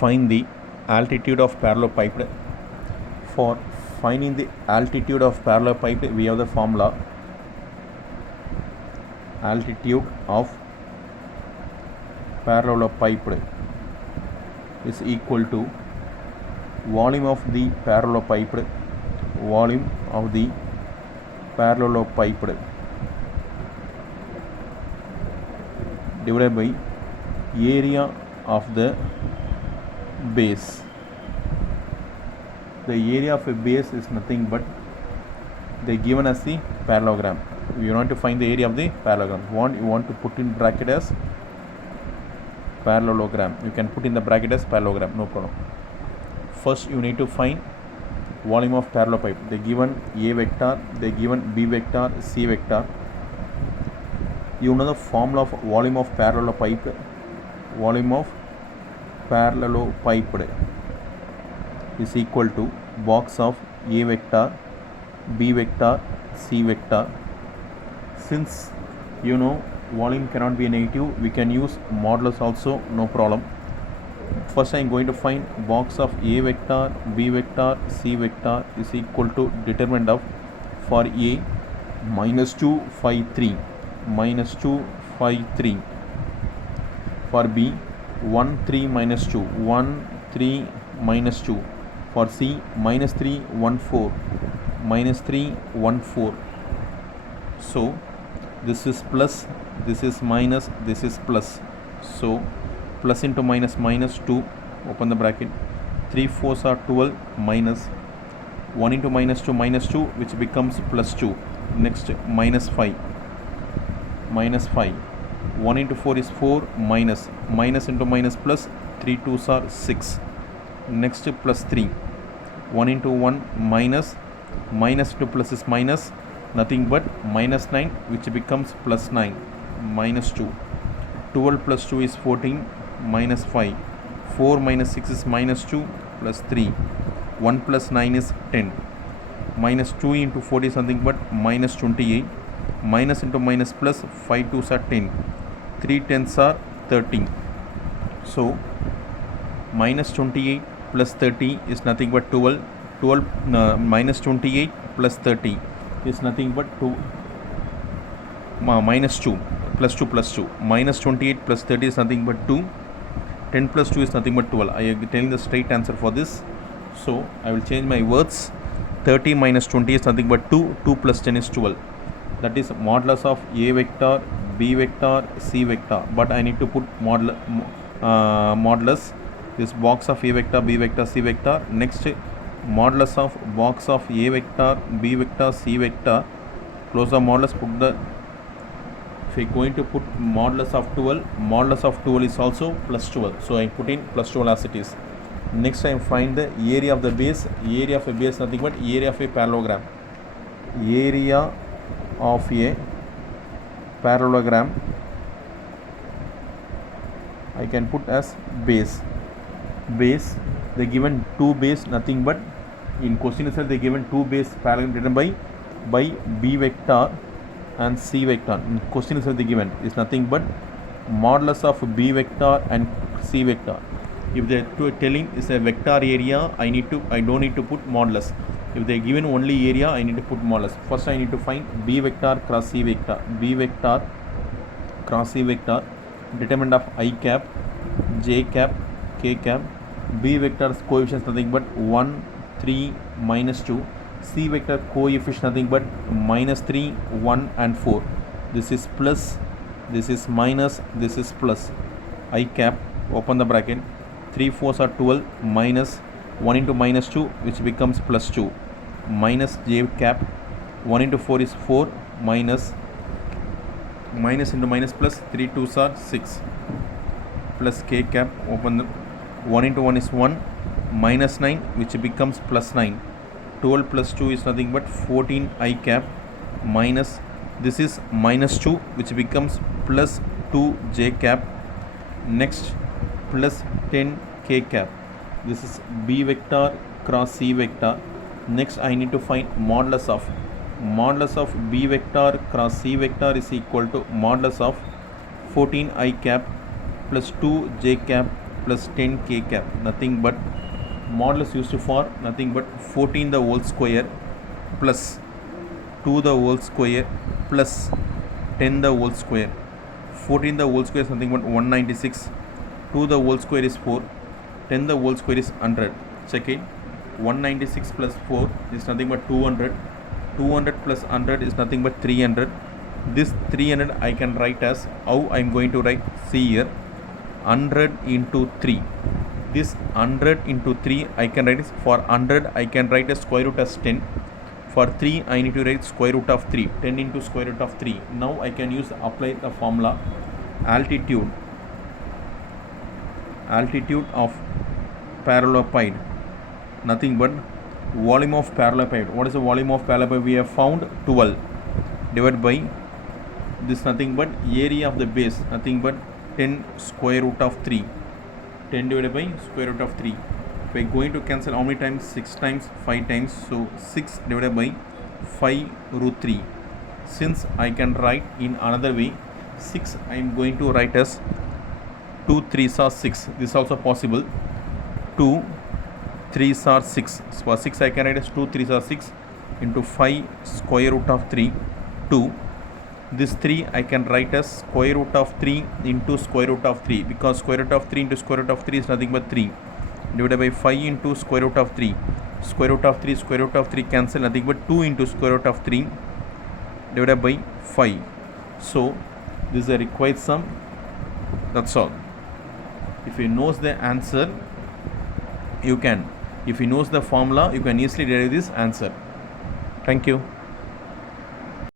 find the altitude of parallelepiped. For finding the altitude of parallelepiped, we have the formula altitude of parallelepiped is equal to volume of the parallelepiped divided by area of the base. The area of a base is nothing but they given as the parallelogram. You want to find the area of the parallelogram. You want to put in bracket as parallelogram. You can put in the bracket as parallelogram, no problem. First you need to find volume of parallelepiped. They given A vector, they given B vector, C vector. You know the formula of volume of parallelepiped. Volume of parallelepiped is equal to box of A vector, B vector, C vector. Since you know volume cannot be negative, we can use modulus also, no problem. First I am going to find box of A vector, B vector, C vector is equal to determinant of for A minus 2, 5, 3, minus 2, 5, 3. For B 1, 3, minus 2, 1, 3, minus 2. For C minus 3, 1, 4, minus 3, 1, 4. So this is plus, this is minus, this is plus. So plus into minus, minus 2, open the bracket, 3 4s are 12, minus 1 into minus 2, which becomes plus 2. Next minus 5, 1 into 4 is 4, minus into minus plus, 3 2s are 6. Next plus 3, 1 into 1 minus into plus is minus, nothing but minus 9, which becomes plus 9, minus 2. 12 plus 2 is 14, minus 5. 4 minus 6 is minus 2, plus 3. 1 plus 9 is 10. Minus 2 into 40 is something but minus 28. Minus into minus plus, 5 2s are 10. 3 10s are 30. So minus 28 plus 30 is nothing but 12. Minus 28 plus 30 is nothing but 2 minus 2 plus 2 plus 2. Minus 28 plus 30 is nothing but 2. 10 plus 2 is nothing but 12. I am telling the straight answer for this. So I will change my words. 30 minus 20 is nothing but 2. 2 plus 10 is 12. That is modulus of A vector, B vector, C vector. But I need to put modulus this box of A vector, B vector, C vector. Next modulus of box of A vector, B vector, C vector. Close the modulus, put the, if I am going to put modulus of 12, modulus of 12 is also plus 12. So I put in plus 12 as it is. Next I find the area of the base. Area of a base nothing but area of a parallelogram. Area of a parallelogram I can put as base. Base, they given 2 base, nothing but in question itself they given 2 base parallelogram written by B vector and C vector. In question itself they given is nothing but modulus of B vector and C vector. If they are telling is a vector area, I don't need to put modulus. If they are given only area, I need to put modulus. First I need to find B vector cross C vector. B vector cross C vector, determinant of I cap, J cap, K cap. B vector's coefficients nothing but 1, 3, minus 2. C vector coefficient nothing but minus 3, 1 and 4. This is plus, this is minus, this is plus. I cap, open the bracket, 3 4s are 12, minus 1 into minus 2, which becomes plus 2. Minus J cap, 1 into 4 is 4, minus into minus plus, 3 2s are 6. Plus K cap, open the 1 into 1 is 1, minus 9, which becomes plus 9. 12 plus 2 is nothing but 14 I cap, minus this is minus 2, which becomes plus 2 J cap. Next plus 10 K cap. This is B vector cross C vector. Next I need to find modulus of B vector cross C vector is equal to modulus of 14 I cap plus 2 J cap plus 10 k cap, nothing but modulus used for nothing but 14 the whole square plus 2 the whole square plus 10 the whole square. 14 the whole square is nothing but 196. 2 the whole square is 4. 10 the whole square is 100. Check it. 196 plus 4 is nothing but 200. 200 plus 100 is nothing but 300. This 300 I can write as, how I am going to write, see here, 100 into 3. This 100 into 3 I can write is, for 100 I can write as square root as 10. For 3 I need to write square root of 3. 10 into square root of 3. Now I can apply the formula. Altitude of parallelepiped, nothing but volume of parallelepiped. What is the volume of parallelepiped? We have found 12 divided by this, nothing but area of the base, nothing but 10 square root of 3. 10 divided by square root of 3. If we are going to cancel how many times? 6 times, 5 times. So 6 divided by 5 root 3. Since I can write in another way, 6 I am going to write as 2 3s are 6. This is also possible. 2 3s are 6. So for 6 I can write as 2 3s are 6 into 5 square root of 3, 2. This 3 I can write as square root of 3 into square root of 3, because square root of 3 into square root of 3 is nothing but 3, divided by 5 into square root of 3. Square root of 3, square root of 3 cancel, nothing but 2 into square root of 3 divided by 5. So this is a required sum. That's all. If you knows the answer, you can. If you knows the formula, you can easily derive this answer. Thank you.